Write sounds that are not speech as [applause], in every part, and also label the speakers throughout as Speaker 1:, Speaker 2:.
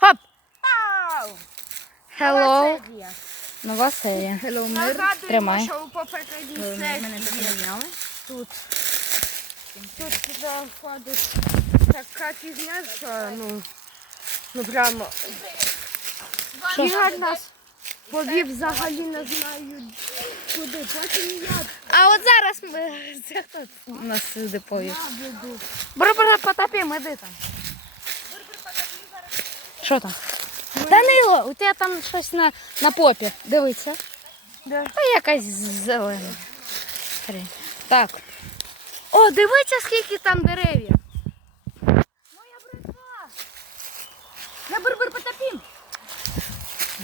Speaker 1: Хоп! Hello! Нова серія.
Speaker 2: Hello, мир.
Speaker 3: Нагадуємо,
Speaker 1: Тримай.
Speaker 3: що у попередній серії тут, тут заходить така фігня, що ну, ну прямо Ігор нас повів взагалі не знаю куди. Потім я
Speaker 1: А от зараз ми [laughs] це хто у нас сюди повів.
Speaker 3: буду.
Speaker 1: Бро-бро, потопім, іди там. Що там? Данило, у тебе там щось на, на попі. Дивиться.
Speaker 3: Де?
Speaker 1: Та якась зелена. хрень. Так. О, дивіться, скільки там дерев'я. Моя бритва. На бурбур потопім.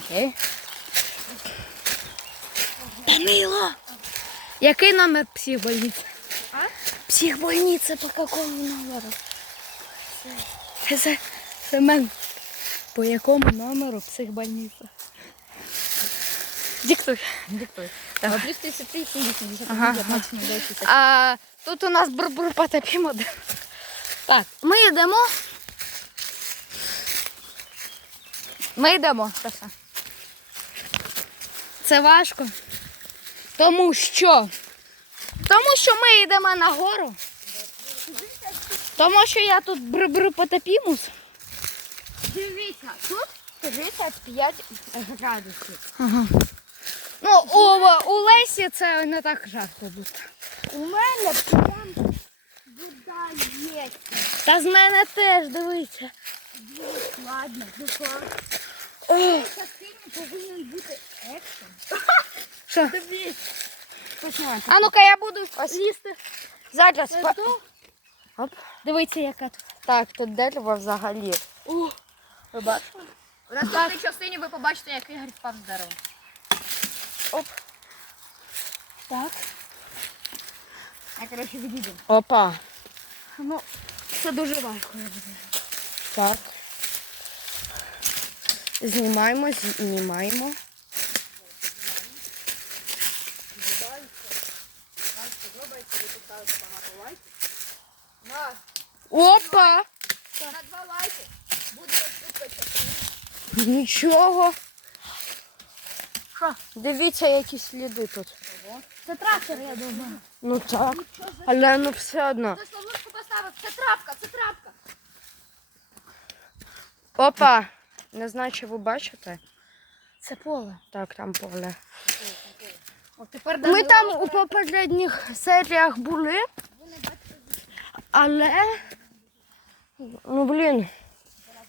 Speaker 1: Окей. Данило. Який номер психбольниці?
Speaker 3: А?
Speaker 1: Психбольниця по какому номеру? Це, це, Семен. По якому номеру психбольниця? Диктуй.
Speaker 2: Диктуй.
Speaker 1: Давай.
Speaker 2: Плюс 33, 80,
Speaker 1: Ага.
Speaker 2: 15, 10.
Speaker 1: А тут у нас бурбур потопім один. Так, ми йдемо. Ми йдемо. Саша. Це важко. Тому що. Тому що ми йдемо на гору. Тому що я тут бру потопімус.
Speaker 3: Дивіться, тут 35 градусів.
Speaker 1: Ага. Ну, у, у Лесі це не так жарко буде.
Speaker 3: У мене прям вода є.
Speaker 1: Та з мене теж дивіться.
Speaker 3: Ладно, ну що?
Speaker 1: О,
Speaker 3: повинен бути екшен. [laughs]
Speaker 1: що?
Speaker 3: Починай.
Speaker 1: А ну-ка я буду лізти. Зараз. Па- Оп. Дивіться, яка тут. Так, тут дерево взагалі.
Speaker 3: О,
Speaker 1: Ви бачите?
Speaker 2: В наступній частині ви побачите, як Ігор впав з дерева.
Speaker 1: Оп. Так.
Speaker 2: Я, коротше, відійдемо.
Speaker 1: Опа.
Speaker 3: ну, це дуже важко. я буду.
Speaker 1: Так. Знімаємо, знімаємо. Опа!
Speaker 2: на два лайки.
Speaker 1: Нічого. Дивіться, які сліди тут.
Speaker 3: Це трактор, я думаю.
Speaker 1: Ну так. Але ну все одно.
Speaker 2: Хтось ловушку поставив. Це трапка, це трапка.
Speaker 1: Опа! Не знаю, чи ви бачите.
Speaker 3: Це поле.
Speaker 1: Так, там поле.
Speaker 2: От тепер
Speaker 1: Ми там у попередніх серіях були, але ну блін,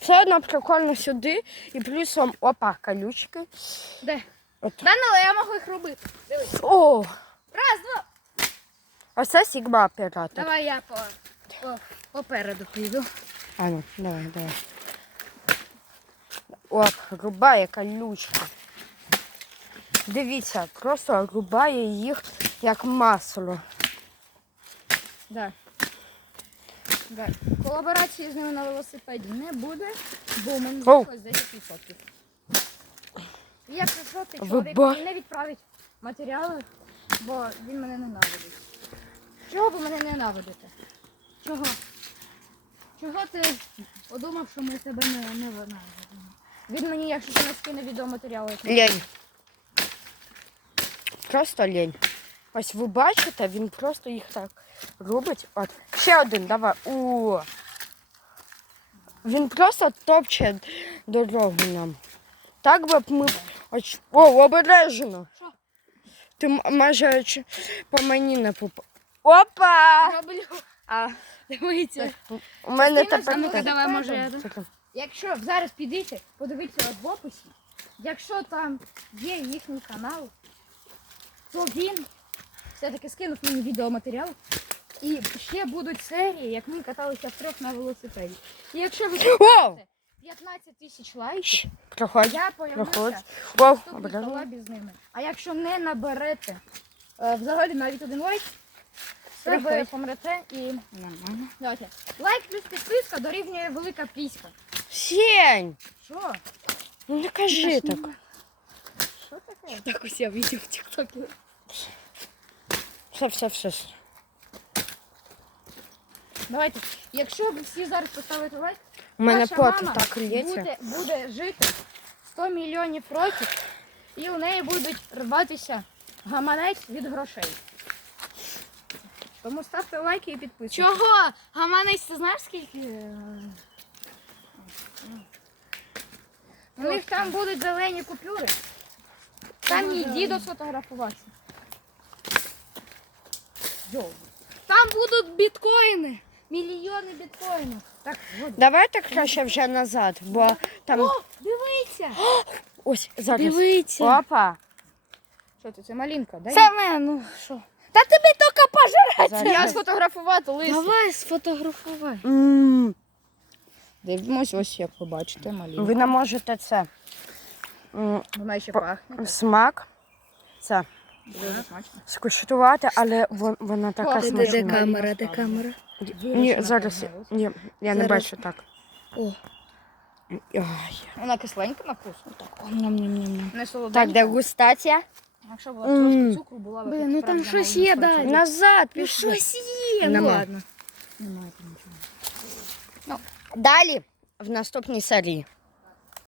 Speaker 1: все одно прикольно сюди і плюсом опа, колючки.
Speaker 2: Де?
Speaker 1: От.
Speaker 2: Данило, я можу їх робити. Дивись.
Speaker 1: О!
Speaker 2: Раз, два.
Speaker 1: Оце Сігма оператор.
Speaker 2: Давай я по, по, попереду піду.
Speaker 1: А ну, давай, давай. Оп, рубає колючка. Дивіться, просто рубає їх як масло.
Speaker 2: Да. Да. Колаборації з ними на велосипеді не буде, бо мене
Speaker 1: Оу.
Speaker 2: залишилось 10%. І Якщо що, ти
Speaker 1: Ви
Speaker 2: чоловік
Speaker 1: ба-
Speaker 2: не відправить матеріали, бо він мене ненавидить. Чого ви мене ненавидите? Чого? Чого ти подумав, що ми тебе не, не ненавидимо? Він мені, якщо що не скине відеоматеріали, як
Speaker 1: Лень. Просто лень. Ось ви бачите, він просто їх так робить. От. Ще один, давай. О. Він просто топче дорогу нам. Так би ми. О, обережно.
Speaker 2: Що?
Speaker 1: Ти майже по мені не попав. Опа!
Speaker 2: роблю.
Speaker 1: А,
Speaker 2: Дивіться.
Speaker 1: у мене тепер.
Speaker 2: давай, може, я Якщо зараз підійти, подивіться в описі, якщо там є їхній канал, то він все-таки скинув мені відеоматеріал. І ще будуть серії, як ми каталися втрьох на велосипеді. І якщо ви
Speaker 1: О!
Speaker 2: 15 тисяч лайків,
Speaker 1: Проходь.
Speaker 2: я
Speaker 1: Проходь.
Speaker 2: появлюся в наступній
Speaker 1: обережно.
Speaker 2: колабі з ними. А якщо не наберете е, взагалі навіть один лайк, то ви
Speaker 1: Приходь.
Speaker 2: помрете і
Speaker 1: Нормально.
Speaker 2: давайте. Лайк плюс підписка дорівнює велика піська.
Speaker 1: Сень!
Speaker 2: Що?
Speaker 1: Ну не кажи так.
Speaker 2: Що таке?
Speaker 3: Так я бачив в тіктокі.
Speaker 1: Все, все, все.
Speaker 2: Давайте, якщо ви всі зараз поставите лайк,
Speaker 1: У мене
Speaker 2: Ваша
Speaker 1: пот
Speaker 2: мама
Speaker 1: так лється.
Speaker 2: буде, буде жити 100 мільйонів років, і у неї будуть рватися гаманець від грошей. Тому ставте лайки і підписуйтесь.
Speaker 3: Чого? Гаманець, ти знаєш скільки? е,
Speaker 2: У них там будуть зелені купюри. Там мій дідо сфотографувався. Йоу.
Speaker 3: Там будуть біткоїни.
Speaker 2: Мільйони біткоїнів. Так, згодом.
Speaker 1: Давайте краще вже назад, бо там
Speaker 3: О, дивіться.
Speaker 1: ось зараз.
Speaker 3: Дивіться.
Speaker 1: Опа.
Speaker 2: Що ти, це малинка, да?
Speaker 3: Це мене, ну що? Та тобі тільки пожрати.
Speaker 1: Зараз.
Speaker 2: Я сфотографувати лист.
Speaker 3: Давай сфотографувай.
Speaker 1: М,
Speaker 2: Дивимось, ось як ви бачите, малинка.
Speaker 1: Ви не можете це. м,
Speaker 2: Вона ще пахне.
Speaker 1: Смак. Це
Speaker 2: Дуже смачно.
Speaker 1: скуштувати, але вон- вона така
Speaker 2: де-
Speaker 1: смачна.
Speaker 2: де камера, де
Speaker 3: камера?
Speaker 1: Ні, зараз. Ні, я не
Speaker 3: Зараз.
Speaker 1: бачу так.
Speaker 3: О.
Speaker 1: Ай.
Speaker 2: Вона кисленька на вкус.
Speaker 3: Ням-ням-ням.
Speaker 2: Не солоденька.
Speaker 1: Так, дегустація.
Speaker 2: Якщо була
Speaker 1: М.
Speaker 2: трошки цукру, була б
Speaker 3: Блін, ну там
Speaker 2: справжня
Speaker 3: щось є
Speaker 2: малина з
Speaker 3: далі.
Speaker 1: Назад
Speaker 3: Ну
Speaker 1: пішли.
Speaker 3: щось є,
Speaker 1: Нема.
Speaker 3: ну ладно.
Speaker 2: Немає там нічого.
Speaker 1: Далі в наступній серії.